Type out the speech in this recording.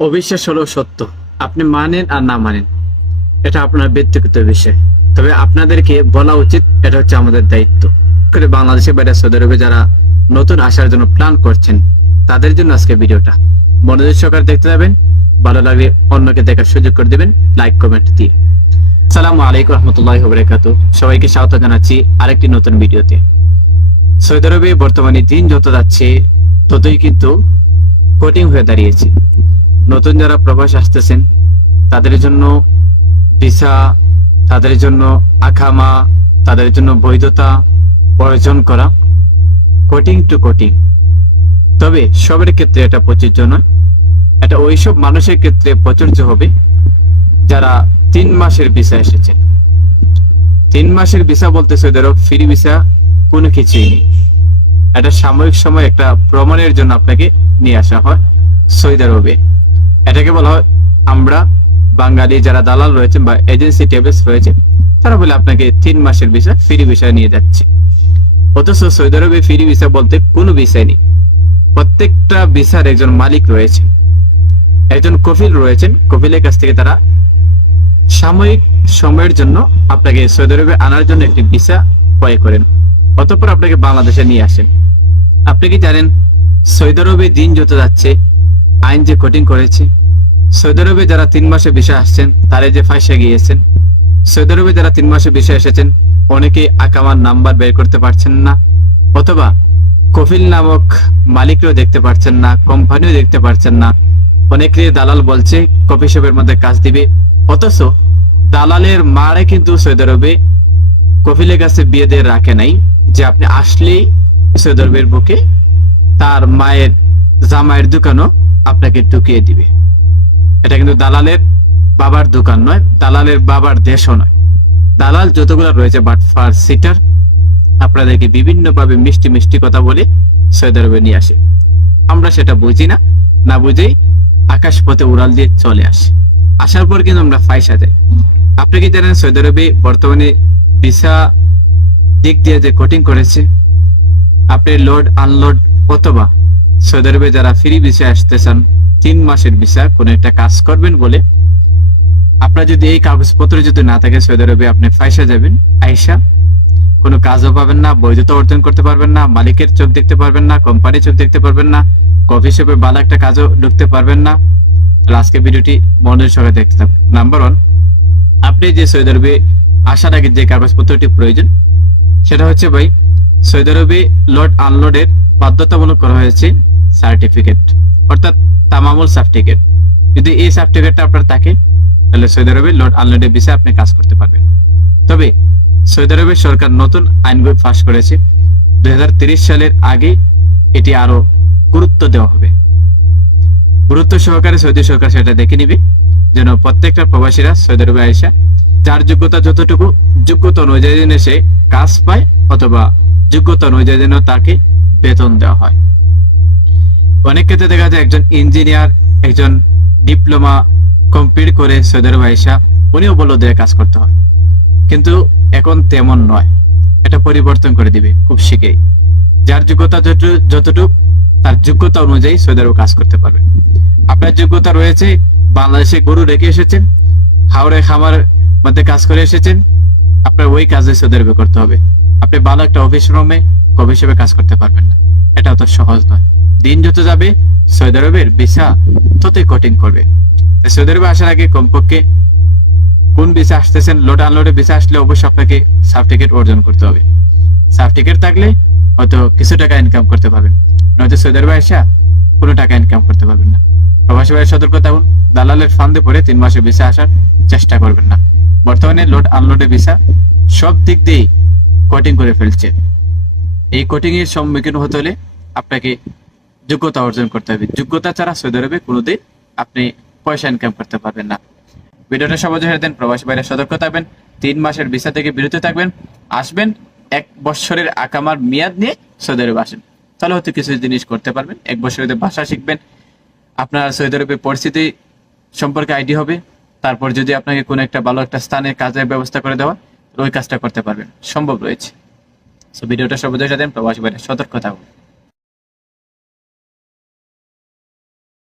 অবিশ্বাস হলো সত্য, আপনি মানেন আর না মানেন এটা আপনার ব্যক্তিগত বিষয়, তবে আপনাদেরকে বলা উচিত, এটা হচ্ছে আমাদের দায়িত্ব। করে বাংলাদেশের বাইরে সৌদি আরবে যারা নতুন আসার জন্য প্ল্যান করছেন তাদের জন্য আজকে ভিডিওটা মনোযোগ সহকারে দেখতে যাবেন। ভালো লাগলে অন্যকে দেখার সুযোগ করে দিবেন লাইক কমেন্ট দিয়ে। আসসালামু আলাইকুম রহমতুল্লাহি ওয়া বারাকাতুহু। সবাইকে স্বাগত জানাচ্ছি আরেকটি নতুন ভিডিওতে। সৌদি আরবে বর্তমানে দিন যত যাচ্ছে ততই কিন্তু কঠিন হয়ে দাঁড়িয়েছে। নতুন যারা প্রবাস আসতেছেন তাদের জন্য ভিসা, তাদের জন্য আকামা, তাদের জন্য বৈধতা অর্জন করা কঠিন টু কঠিন। তবে সবার ক্ষেত্রে এটা প্রযোজ্য নয়। এটা ওইসব মানুষের ক্ষেত্রে প্রযোজ্য হবে যারা 3 মাসের ভিসা এসেছেন। 3 মাসের ভিসা বলতে সৌদি আরব ফ্রি ভিসা কোনো কিছুই নেই। এটা সাময়িক সময় একটা ভ্রমণের জন্য আপনাকে নিয়ে আসা হয় সৌদি আরবে। এটাকে বলা হয়, আমরা বাঙালি যারা দালাল রয়েছেন বা এজেন্সি ট্রাভেলস রয়েছে তারা বলে আপনাকে 3 মাসের ভিসা ফ্রি ভিসা নিয়ে যাচ্ছে। অথচ সৌদি আরবে ফ্রি ভিসা বলতে কোনো ভিসাই নেই। প্রত্যেকটা ভিসার একজন মালিক রয়েছে, একজন কফিল রয়েছেন। কফিলের কাছ থেকে তারা সাময়িক সময়ের জন্য আপনাকে সৌদি আরবে আনার জন্য একটি ভিসা ক্রয় করেন, অতঃপর আপনাকে বাংলাদেশে নিয়ে আসেন। আপনি কি জানেন সৌদি আরবে দিন যত যাচ্ছে আইন যে কঠিন করেছে। সৌদি আরবে যারা 3 মাসে ভিসা আসছেন তারা যে ফাঁসে গিয়েছেন। সৌদি আরবে যারা 3 মাসে ভিসা এসেছেন অনেকে আকামার নাম্বার বের করতে পারছেন না, অথবা কফিল নামক মালিকও দেখতে পারছেন না, কোম্পানিও দেখতে পারছেন না। অনেকে দালাল বলছে কফি শপের মধ্যে কাজ দিবে, অথচ দালালের মারে কিন্তু সৌদি আরবে কফিলের কাছে বিয়ে দিয়ে রাখে নাই যে আপনি আসলেই সৌদি আরবের বুকে তার মায়ের জামাইয়ের দোকানও আপনাকে ঢুকিয়ে দিবে। এটা কিন্তু দালালের বাবার দোকান নয়, দালালের বাবার দেশও নয়। দালাল যতগুলো রয়েছে বাটফার সিটার আপনাদেরকে বিভিন্ন ভাবে মিষ্টি মিষ্টি কথা বলে সৌদি আরবে নিয়ে আসে। আমরা সেটা বুঝি না, না বুঝেই আকাশ পথে উড়াল দিয়ে চলে আসে। আসার পর কিন্তু আমরা ফাইসা যাই। আপনি কি জানেন সৌদি আরবে বর্তমানে ভিসা দিক দিয়ে যে কঠিন করেছে। আপনি লোড আনলোড অথবা সৌদি আরবে যারা ফ্রি ভিসা আসতে চান 3 মাসের ভিসা কোন একটা কাজ করবেন বলে, আপনার যদি এই কাগজপত্র যদি না থাকে সৌদি আরবে আপনি ফাইসা যাবেন। আইসা কোনো কাজও পাবেন না, বৈধতা অর্জন করতে পারবেন না, মালিকের চোখ দেখতে পারবেন না, কোম্পানির চোখ দেখতে পারবেন না, কফি শপে ভালো একটা কাজও ঢুকতে পারবেন না। আজকে ভিডিওটি মনোযোগ সহকারে দেখতে থাকুন। নাম্বার 1, আপনি যে সৌদি আরবে আসার আগে যে কাগজপত্রটি প্রয়োজন সেটা হচ্ছে ভাই, সৌদি আরবে লোড আনলোডের বাধ্যতামূলক করা হয়েছে সার্টিফিকেট, অর্থাৎ তামামুল সার্টিফিকেট। যদি এই সার্টিফিকেটটা আপনার থাকে তাহলে সৌদি আরবে লোড আনলোডের বিষয়ে আপনি কাজ করতে পারবেন। তবে সৌদি আরবের সরকার নতুন আইন বই পাস করেছে, 2030 সালের আগে এটি আরো গুরুত্ব দেওয়া হবে। গুরুত্ব সহকারে সৌদি সরকার সেটা দেখে নিবে যেন প্রত্যেকটা প্রবাসীরা সৌদি আরবে আইসা যার যোগ্যতা যতটুকু, যোগ্যতা অনুযায়ী যেন সে কাজ পায়, অথবা যোগ্যতা অনুযায়ী যেন তাকে বেতন দেওয়া হয়। অনেক ক্ষেত্রে দেখা যায় একজন ইঞ্জিনিয়ার, একজন ডিপ্লোমা কমপ্লিট করে সৌদি আরবে আইসা উনিও বললো দিয়ে কাজ করতে হয়, কিন্তু এখন তেমন নয়। এটা পরিবর্তন করে দিবে খুব শীঘ্রই। যার যোগ্যতা যতটুকু তার যোগ্যতা অনুযায়ী সৌদি আরবে কাজ করতে পারবে। আপনার যোগ্যতা রয়েছে বাংলাদেশে গরু রেখে এসেছেন, হাওড়ায় খামার মধ্যে কাজ করে এসেছেন, আপনার ওই কাজে সৌদি আরবে করতে হবে। আপনি ভালো একটা অফিস রুমে কফি হিসেবে কাজ করতে পারবেন না। এটা তো সহজ নয়। দিন যত যাবে সৌদি আরবের ভিসা ততই কঠিন করবে। সৌদি আরবে আসার আগে কমপক্ষে কোন ভিসা আসতেছেন, লোড আনলোডের ভিসা আসলে অবশ্যই আপনাকে সার্টিফিকেট অর্জন করতে হবে। সার্টিফিকেট থাকলে হয়তো কিছু টাকা ইনকাম করতে পারবেন, নয়তো সৌদি আরবে আসা কোনো টাকা ইনকাম করতে পারবেন না। প্রবাসী ভাইয়ের সতর্ক থাকুন, দালালের ফান্দে পড়ে 3 মাসের ভিসা আসার চেষ্টা করবেন না। বর্তমানে লোড আনলোডের ভিসা সব দিক দিয়েই কঠিন করে ফেলছে। এই কঠিন এর সম্মুখীন হতে হলে আপনাকে যোগ্যতা অর্জন করতে হবে। যোগ্যতা ছাড়া সৌদি আরবে কোনোদিন আপনি পয়সা ইনকাম করতে পারবেন না। ভিডিওটা সবাই ছেড়ে দেন, প্রবাসী ভাইরা সতর্ক থাকবেন, 3 মাসের ভিসা থেকে বিরত থাকবেন। আসবেন 1 বছরের আকামার মেয়াদ নিয়ে সৌদি আরবে আসেন, তাহলে হয়তো কিছু জিনিস করতে পারবেন। 1 বছরের ভাষা শিখবেন, আপনার সৌদি আরবের পরিস্থিতি সম্পর্কে আইডিয়া হবে। তারপর যদি আপনাকে কোনো একটা ভালো একটা স্থানে কাজের ব্যবস্থা করে দেওয়া, ওই কাজটা করতে পারবেন, সম্ভব রয়েছে। সো ভিডিওটা সবাই ছেড়ে দেন, প্রবাসী ভাইরা সতর্ক থাকুন।